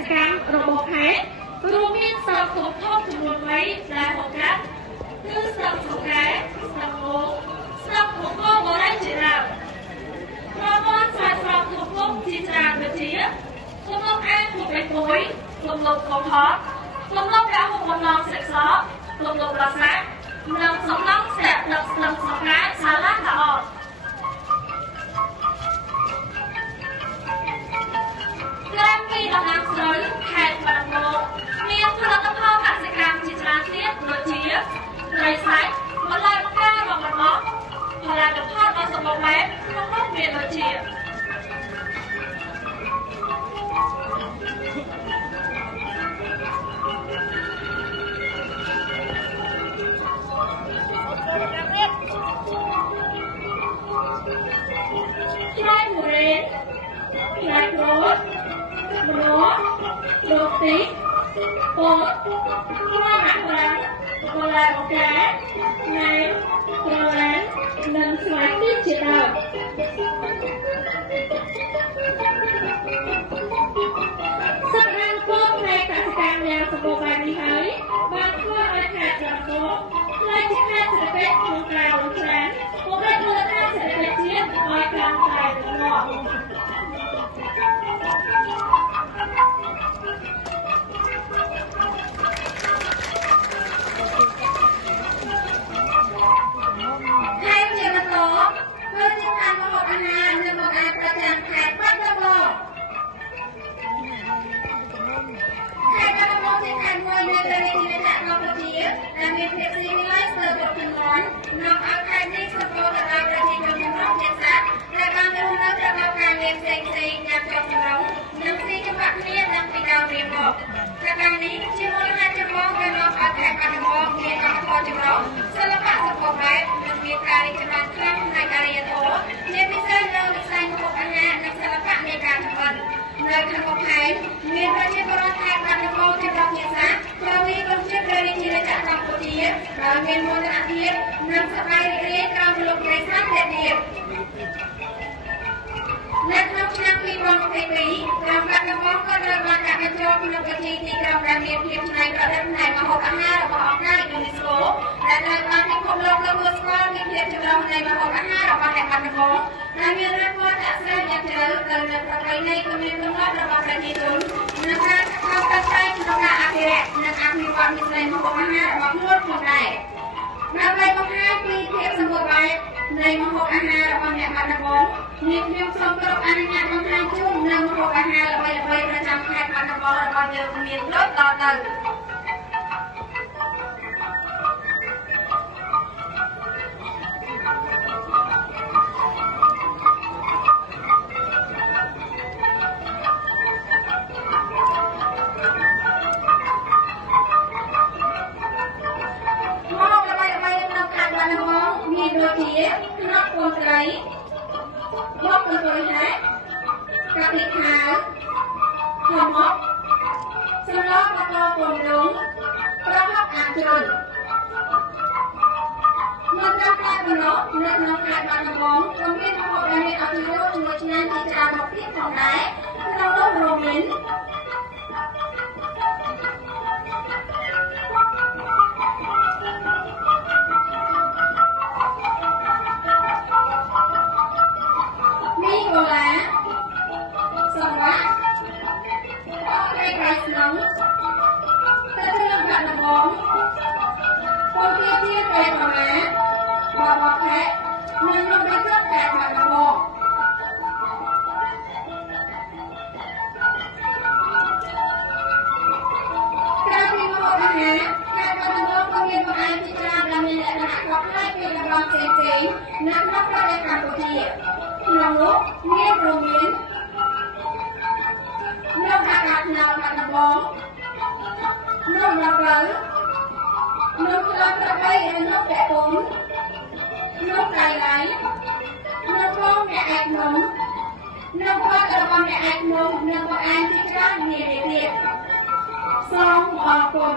សិកម្មរបស់ខេត្តរួមមានស្រុកធំធំចំនួន3ដែលបង្កើតគឺស្រុកសុកែស្រុកងងស្រុកភូមិបរិយជាដើមប្រព័ន្ធស្រោចស្រពធំជាច្រើនដូចជាទំនប់អាងពុកលេខ1ទំនប់កោថតទំនប់រហូតបំណងស្លេកសទំនប់រសានិងសំណង់ស្ទាក់ដឹកស្លឹកសង្ការសាលាតាអត់ក្រៅពីដំណាំស្រូវខេត្តបាត់ដំបងមានផលិតផលកសិកម្មជាច្រើនទៀតដូចជាត្រីសាច់បន្លែបង្ការរបស់របរផលិតផលដ៏សម្បូរបែបក្នុងនោះមានដូចជាផ្លែមូរ៉េនផ្លែក្រូចម្នាស់រ៉ូទីពោតផ្លែហាក់ប្រាំបន្លែបង្ការណែមក្រឡាននិងស្វាយទាជាដើមសកម្មភាពផ្នែកកសិកម្មយ៉ាងសម្បូរបែបនេះហើយបានធ្វើឲ្យខេត្តបាត់ដំបងក្លាយជាខេត្តសេដ្ឋកិច្ចក្នុងការលុបច្រានពង្រីកមូលដ្ឋានសេដ្ឋកិច្ចជាតិឲ្យកាន់តែរឹងមាំហើយជាបន្តគឺទីតាំងម្ហូបអាហារនិងបង្អែមប្រចាំខេត្តបាត់ដំបងខេត្តបាត់ដំបងជាខេត្តមួយនៅលើរាជធានីកម្ពុជាដែលមានភាពស៊ីវិល័យស្ទើរគ្រប់ជំនាន់នាំឲ្យខេត្តនេះសម្បូរទៅដោយប្រជាជនចម្រុះជាតិសាសន៍ដែលបានរស់នៅប្រកបការងារផ្សេងៗយ៉ាងចុះសម្រុងនិងស៊ីចង្វាក់គ្នាតាំងពីដើមរៀងមកសកម្មនេះជាមូលហេតុចម្បងដែលនាំឲ្យខេត្តបាត់ដំបងមានវប្បធម៌ចម្រុះសិល្បៈសម្បូរបែបនិងមានការរីកចម្រើនខ្លាំងផ្នែកអរិយធម៌ជាពិសេសលើវិស័យម្ហូបអាហារនិងសិល្បៈនៃការចម្អិននៅក្នុងខេត្តមានប្រជាពលរដ្ឋខេត្តបាត់ដំបងចម្រុះជាតិសាសន៍ព្រមទាំងប្រជាពលរដ្ឋជារាជកម្ពុជាដែលមានមោទនភាពនិងសប្បាយរីករាយក្រោមលោកត្រីសាស្ត្រទៀតនៅក្នុងឆ្នាំ2022ក្រុងបាត់ដំបងក៏ត្រូវបានដាក់បញ្ចូលក្នុងពិធីទីក្រុងដែលមានភាពច្នៃប្រឌិតផ្នែកម្ហូបអាហាររបស់អង្គការ UNESCO ដែលត្រូវបានពិភពលោកទទួលស្គាល់ពីភាពចម្រុះនៃម្ហូបអាហាររបស់ខេត្តបាត់ដំបងដែលមានរឹងមាំដាក់ស្រាវយ៉ាងជ្រៅទៅលើប្រពៃណីទំនៀមទម្លាប់របស់ប្រជាជននិងការខិតខំប្រឹងប្រែងក្នុងការអភិរក្សនិងអភិវឌ្ឍវិស័យម្ហូបអាហាររបស់ខ្លួនផងដែរដើម្បីបង្ហាញពីភាពសម្បូរបែបនៃម្ហូបអាហាររបស់អ្នកបាត់ដំបងខ្ញុំសូមគោរពអនុញ្ញាតបង្ហាញជូននូវម្ហូបអាហារល្បីៗប្រចាំខេត្តបាត់ដំបងរបស់យើងមានដូចតទៅមានដូចជាខ្នុរពងត្រីបុកកន្ទុយហាក់កាពិខាវខមុកសម្លបកកពងដុំប្រហុកអាំងជ្រុលមកដល់ខេត្តបន្ទាប់នៅក្នុងខេត្តបាត់ដំបងក៏មានម្ហូបដែលមានអត្ថប្រយោជន៍ជាមួយឆ្នាំជាច្រើនមុខទៀតផងដែរក្នុងនោះរួមមាននៅក្នុងប្រទេសកម្ពុជាក្នុងនោះមានរមៀននៅអាកាសនៅបាត់ដំបងនៅរកៅនៅក្លឹបប្របីនៅកែពុំនៅកៃឡៃនៅក្នុងអ្នកឯកនំនៅផលរបស់អ្នកឯកនំនៅបង្អែមជាច្រើនមានទៀតសូមអរគុណ